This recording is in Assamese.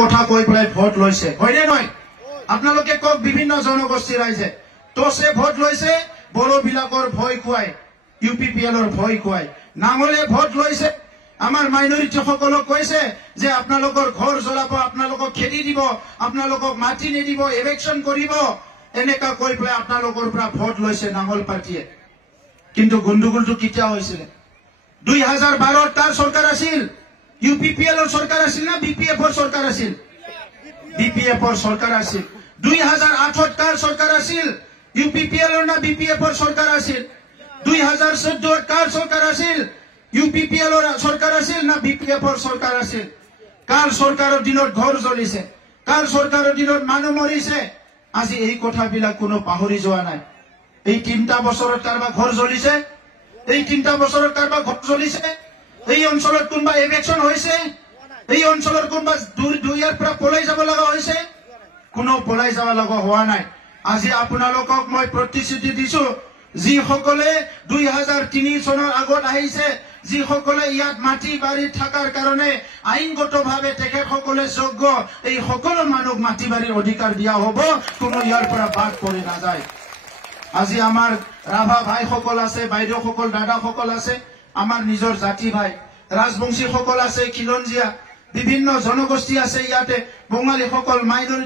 কথা কৈ পেলাই ভোট লৈছে হয়নে নহয় আপোনালোকে কক বিভিন্ন জনগোষ্ঠী ৰাইজে তোছে ভোট লৈছে বড়ো বিলাকৰ ভয় খুৱাই ইউপিপিএলৰ ভয় খুৱাই নাঙলে ভোট লৈছে আমাৰ মাইনৰিটি সকলক কৈছে যে আপোনালোকৰ ঘৰ জ্বলাব আপোনালোকক খেদি দিব আপোনালোকক মাটি নিদিব ইলেকশ্যন কৰিব এনেকা কৈ পেলাই আপোনালোকৰ পৰা ভোট লৈছে নাঙল পাৰ্টিয়ে কিন্তু গণ্ডগোলটো কেতিয়া হৈছিল 2012 তাৰ চৰকাৰ আছিল ইউপিপিএলৰ চৰকাৰ আছিল না বিপিএফৰ চৰকাৰ আছিল বিপিএফৰ চৰকাৰ আছিল 2008 কাৰ চৰকাৰ আছিল ইউপিপিএলৰ না বিপিএফৰ চৰকাৰ আছিল 2014 কাৰ চৰকাৰ আছিল ইউপিপিএলৰ চৰকাৰ আছিল না বিপিএফৰ চৰকাৰ আছিল কাৰ চৰকাৰৰ দিনত ঘৰ জ্বলিছে কাৰ চৰকাৰৰ দিনত মানুহ মৰিছে আজি এই কথাবিলাক কোনো পাহৰি যোৱা নাই এই 3টা বছৰত কাৰবা ঘৰ জ্বলিছে এই 3টা বছৰত কাৰবা ঘৰ জ্বলিছে এই অঞ্চলত কোনবা ইলেকশ্যন হৈছে এই অঞ্চলৰ কোনবা দুইয়াৰ পৰা পলাই যাব লগা হৈছে কোনো পলাই যাব লগা হোৱা নাই আজি আপোনালোকক মই প্ৰতিশ্ৰুতি দিছো যি সকলে 2003 চনৰ আগত আহিছে যি সকলে ইয়াত মাটি বাৰী থাকাৰ কাৰণে আইনগতভাৱে তেখেত সকলে যোগ্য এই সকলো মানুহ মাটি বাৰীৰ অধিকাৰ দিয়া হ'ব কোনো ইয়াৰ পৰা বাদ পৰি নাযায় আজি আমাৰ ৰাভা ভাই সকল আছে বাইদেউ সকল দাদা সকল আছে আমাৰ নিজৰ জাতি ভাই ৰাজবংশী সকল আছে খিলঞ্জিয়া বিভিন্ন জনগোষ্ঠী আছে ইয়াতে বঙালী সকল মাইনৰিটি